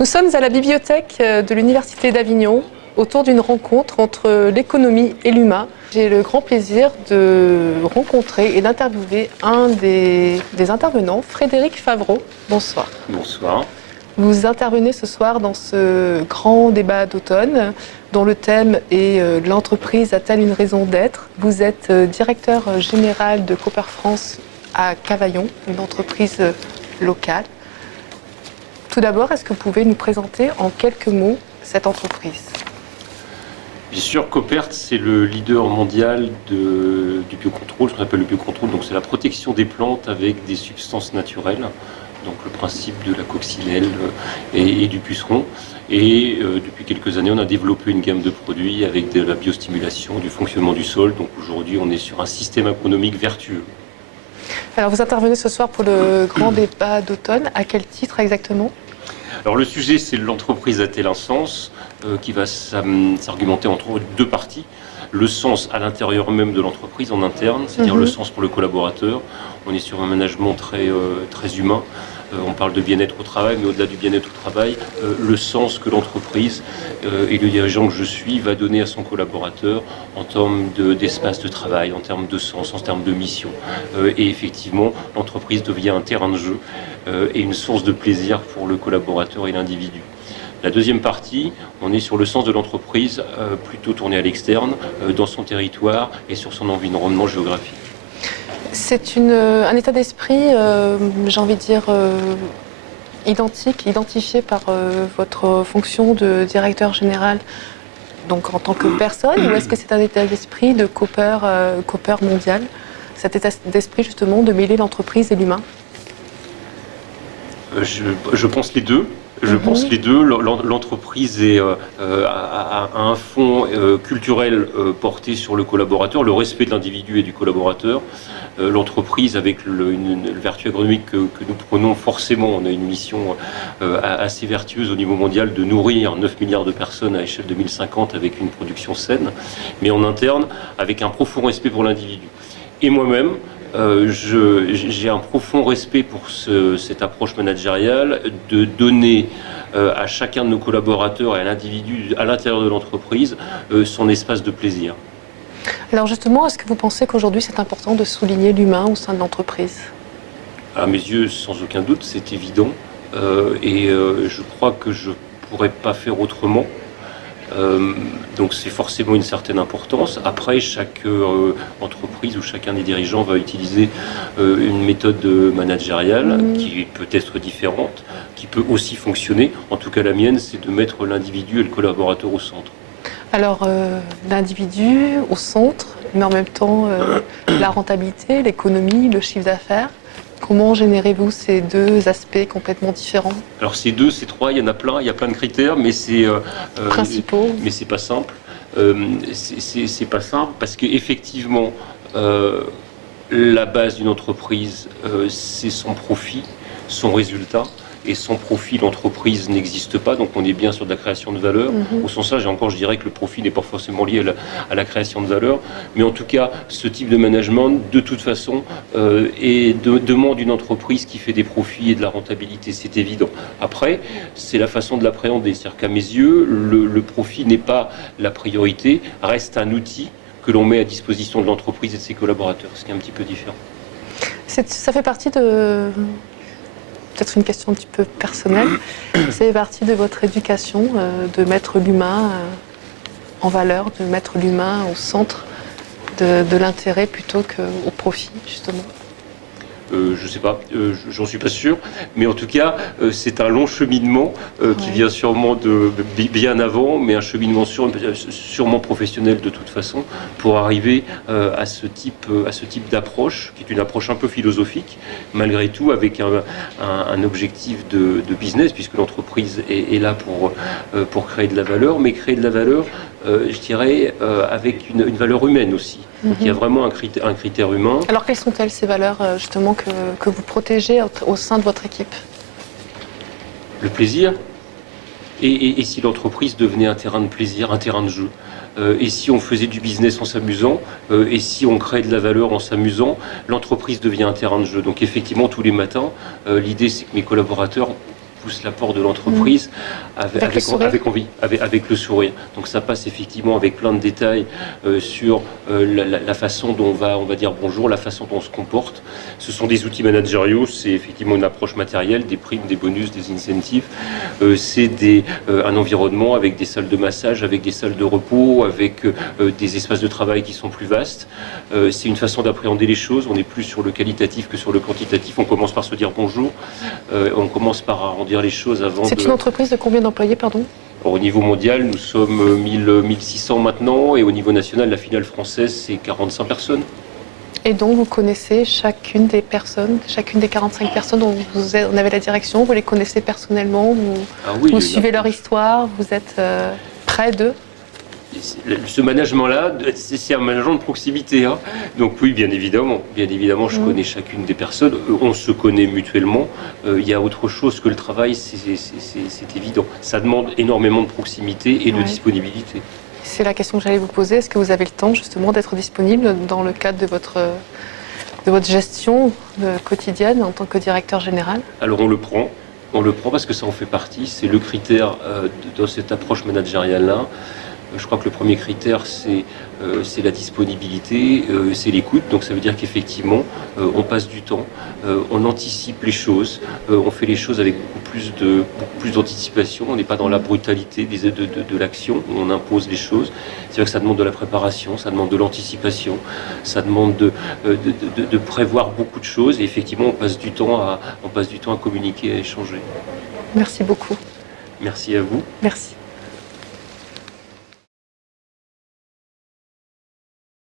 Nous sommes à la bibliothèque de l'Université d'Avignon autour d'une rencontre entre l'économie et l'humain. J'ai le grand plaisir de rencontrer et d'interviewer un des intervenants, Frédéric Favreau. Bonsoir. Bonsoir. Vous intervenez ce soir dans ce grand débat d'automne dont le thème est « L'entreprise a-t-elle une raison d'être ?» Vous êtes directeur général de Cooper France à Cavaillon, une entreprise locale. Tout d'abord, est-ce que vous pouvez nous présenter en quelques mots cette entreprise ? Bien sûr, Cooper, c'est le leader mondial du biocontrôle, ce qu'on appelle le biocontrôle. Donc c'est la protection des plantes avec des substances naturelles. Donc le principe de la coccinelle et du puceron. Et depuis quelques années, on a développé une gamme de produits avec de la biostimulation, du fonctionnement du sol. Donc aujourd'hui, on est sur un système économique vertueux. Alors vous intervenez ce soir pour le grand débat d'automne. À quel titre exactement ? Alors le sujet, c'est l'entreprise a-t-elle un sens qui va s'argumenter entre deux parties. Le sens à l'intérieur même de l'entreprise, en interne, c'est-à-dire le sens pour le collaborateur. On est sur un management très humain. On parle de bien-être au travail, mais au-delà du bien-être au travail, le sens que l'entreprise et le dirigeant que je suis va donner à son collaborateur en termes d'espace de travail, en termes de sens, en termes de mission. Et effectivement, l'entreprise devient un terrain de jeu et une source de plaisir pour le collaborateur et l'individu. La deuxième partie, on est sur le sens de l'entreprise, plutôt tourné à l'externe, dans son territoire et sur son environnement géographique. C'est un état d'esprit, j'ai envie de dire, identifié par votre fonction de directeur général, donc en tant que personne, ou est-ce que c'est un état d'esprit de Cooper mondial, cet état d'esprit justement de mêler l'entreprise et l'humain ? Je pense les deux. Je pense les deux. L'entreprise a un fond culturel porté sur le collaborateur, le respect de l'individu et du collaborateur. L'entreprise, avec le vertu agronomique que nous prenons, forcément, on a une mission assez vertueuse au niveau mondial de nourrir 9 milliards de personnes à l'échelle 2050 avec une production saine, mais en interne, avec un profond respect pour l'individu. Et moi-même, j'ai un profond respect pour cette approche managériale de donner à chacun de nos collaborateurs et à l'individu à l'intérieur de l'entreprise son espace de plaisir. Alors justement, est-ce que vous pensez qu'aujourd'hui c'est important de souligner l'humain au sein de l'entreprise ? À mes yeux, sans aucun doute, c'est évident. Je crois que je ne pourrais pas faire autrement. Donc c'est forcément une certaine importance. Après, chaque entreprise ou chacun des dirigeants va utiliser une méthode managériale qui peut être différente, qui peut aussi fonctionner. En tout cas, la mienne, c'est de mettre l'individu et le collaborateur au centre. Alors, l'individu au centre, mais en même temps la rentabilité, l'économie, le chiffre d'affaires. Comment générez-vous ces deux aspects complètement différents ? Alors ces deux, ces trois, il y en a plein, il y a plein de critères, mais c'est principaux. Mais c'est pas simple. C'est pas simple parce qu'effectivement, la base d'une entreprise, c'est son profit, son résultat. Et sans profit, l'entreprise n'existe pas, donc on est bien sur de la création de valeur. Au sens large, et encore je dirais que le profit n'est pas forcément lié à la création de valeur, mais en tout cas, ce type de management, de toute façon, demande une entreprise qui fait des profits et de la rentabilité, c'est évident. Après, c'est la façon de l'appréhender, c'est-à-dire qu'à mes yeux, le profit n'est pas la priorité, reste un outil que l'on met à disposition de l'entreprise et de ses collaborateurs, ce qui est un petit peu différent. Ça fait partie de... Peut-être une question un petit peu personnelle. C'est partie de votre éducation de mettre l'humain en valeur, de mettre l'humain au centre de l'intérêt plutôt qu'au profit, justement. Je sais pas, j'en suis pas sûr, mais en tout cas, c'est un long cheminement qui vient sûrement de bien avant, mais un cheminement sûrement professionnel de toute façon, pour arriver à ce type d'approche, qui est une approche un peu philosophique, malgré tout, avec un objectif de business, puisque l'entreprise est là pour créer de la valeur, mais créer de la valeur, je dirais, avec une valeur humaine aussi. Donc il y a vraiment un critère humain. Alors quelles sont-elles ces valeurs justement que vous protégez au sein de votre équipe ? Le plaisir. Et si l'entreprise devenait un terrain de plaisir, un terrain de jeu ? Et si on faisait du business en s'amusant ? Et si on crée de la valeur en s'amusant ? L'entreprise devient un terrain de jeu. Donc effectivement, tous les matins, l'idée c'est que mes collaborateurs pousse la porte de l'entreprise avec le sourire. Donc ça passe effectivement avec plein de détails sur la façon dont on va dire bonjour, la façon dont on se comporte. Ce sont des outils managériaux, c'est effectivement une approche matérielle, des primes, des bonus, des incentives. C'est un environnement avec des salles de massage, avec des salles de repos, avec des espaces de travail qui sont plus vastes. C'est une façon d'appréhender les choses. On est plus sur le qualitatif que sur le quantitatif. On commence par se dire bonjour. On commence par arrondir les choses avant. C'est une entreprise de combien d'employés, pardon? Au niveau mondial, nous sommes 1600 maintenant, et au niveau national, la filiale française, c'est 45 personnes. Et donc, vous connaissez chacune des personnes, chacune des 45 personnes dont vous avez la direction, vous les connaissez personnellement, vous suivez leur histoire, vous êtes près d'eux? Ce management-là, c'est un management de proximité. Hein. Donc oui, bien évidemment, je connais chacune des personnes. On se connaît mutuellement. Il y a autre chose que le travail, c'est évident. Ça demande énormément de proximité et de disponibilité. C'est la question que j'allais vous poser. Est-ce que vous avez le temps justement d'être disponible dans le cadre de votre gestion quotidienne en tant que directeur général? Alors on le prend parce que ça en fait partie. C'est le critère dans cette approche managériale-là. Je crois que le premier critère, c'est la disponibilité, c'est l'écoute. Donc ça veut dire qu'effectivement, on passe du temps, on anticipe les choses, on fait les choses avec beaucoup plus d'anticipation. On n'est pas dans la brutalité de l'action, où on impose les choses. C'est-à-dire que ça demande de la préparation, ça demande de l'anticipation, ça demande de prévoir beaucoup de choses. Et effectivement, on passe du temps à communiquer, à échanger. Merci beaucoup. Merci à vous. Merci.